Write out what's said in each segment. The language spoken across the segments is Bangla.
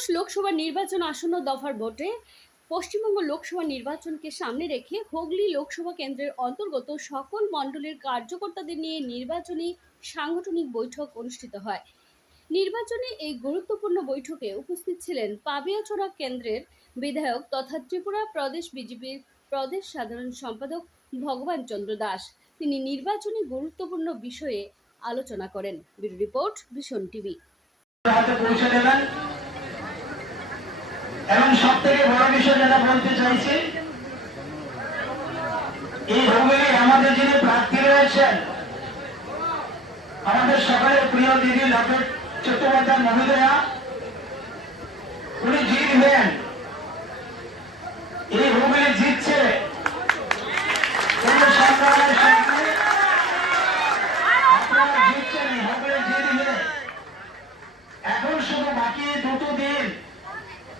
ত্রয়োদশ লোকসভা নির্বাচন আসন্ন দফার ভোটে পশ্চিমবঙ্গ লোকসভা নির্বাচনকে সামনে রেখে হুগলি লোকসভা কেন্দ্রের অন্তর্গত সকল মণ্ডলের কার্যকর্তাদের নিয়ে নির্বাচনী সাংগঠনিক বৈঠক অনুষ্ঠিত হয়। নির্বাচনী এই গুরুত্বপূর্ণ বৈঠকে উপস্থিত ছিলেন পাবিয়াচড়া কেন্দ্রের বিধায়ক তথা ত্রিপুরা প্রদেশ বিজেপির প্রদেশ সাধারণ সম্পাদক ভগবান চন্দ্র দাস। তিনি নির্বাচনী গুরুত্বপূর্ণ বিষয়ে আলোচনা করেন। Bureau report, vision TV. এবং সব থেকে বড় বিষয় যেটা বলতে চাইছি, এই হুগলি আমাদের যিনি প্রার্থী রয়েছেন, আমাদের সকলের প্রিয় দিদি লকেট চট্টোপাধ্যায় মহোদয়া, উনি জিতবেন। এই হুগলি জিতছে, আপনারা জিতছেন, হুগলি জিতবে। এখন শুধু বাকি দুটো দিন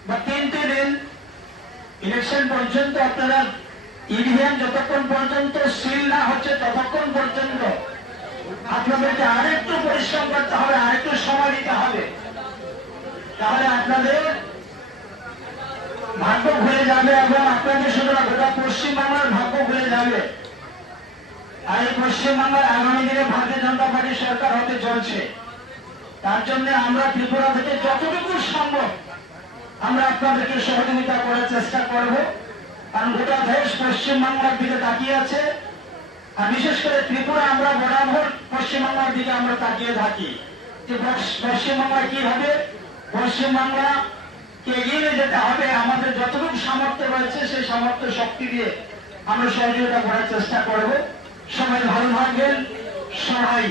বা 3টে দিন ইলেকশন পর্যন্ত আপনারা ইভিএম যতক্ষণ পর্যন্ত সিল না হচ্ছে ততক্ষণ পর্যন্ত আপনাদেরকে আরেকটু পরিশ্রম করতে হবে, আরেকটু সময় দিতে হবে। তাহলে আপনাদের ভাগ্য ঘুরে যাবে এবং আপনাদের শুধু না, গোটা পশ্চিমবাংলার ভাগ্য ঘুরে যাবে। আর এই পশ্চিমবাংলার আগামী দিনে ভারতীয় জনতা পার্টি সরকার হতে চলছে। তার জন্য আমরা ত্রিপুরা থেকে যতটুকু সম্ভব আমরা আপনাদেরকে সহযোগিতা করার চেষ্টা করব। কারণ গোটা দেশ পশ্চিমবাংলার দিকে তাকিয়ে আছে, আর বিশেষ করে ত্রিপুরা আমরা বরাবর পশ্চিমবাংলার দিকে আমরা তাকিয়ে থাকি যে পশ্চিমবাংলা কি হবে, পশ্চিমবাংলাকে এগিয়ে নিয়ে যেতে হবে। আমাদের যতটুকু সামর্থ্য রয়েছে সেই সামর্থ্য শক্তি দিয়ে আমরা সহযোগিতা করার চেষ্টা করব। সবাই ভালো থাকবেন, সবাই